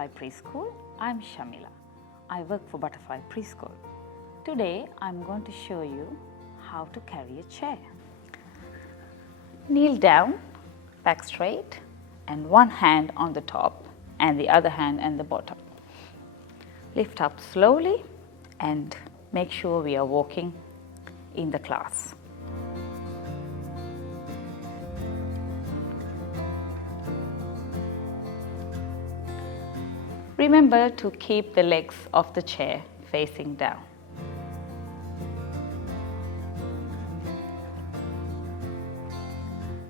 Butterfly Preschool. I'm Shamila. I work for Butterfly Preschool. Today I'm going to show you how to carry a chair. Kneel down, back straight, and one hand on the top and the other hand on the bottom. Lift up slowly and make sure we are walking in the class. Remember to keep the legs of the chair facing down.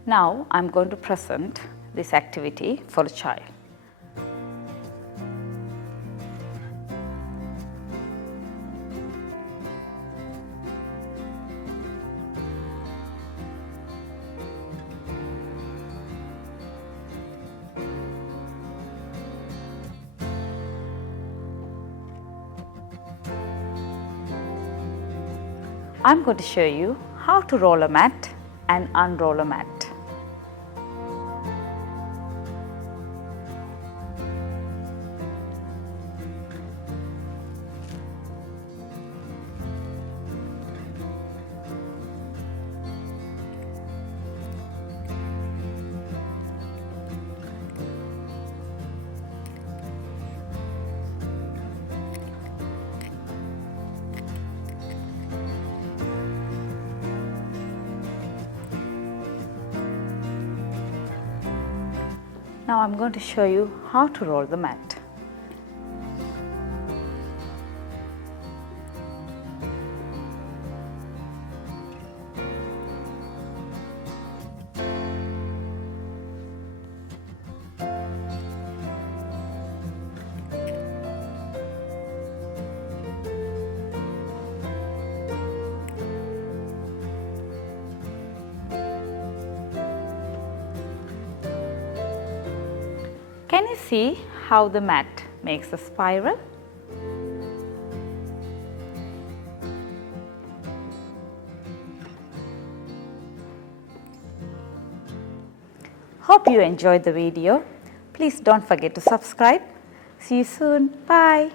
Now I'm going to present this activity for a child. I'm going to show you how to roll a mat and unroll a mat. Now I'm going to show you how to roll the mat. Can you see how the mat makes a spiral? Hope you enjoyed the video. Please don't forget to subscribe. See you soon. Bye.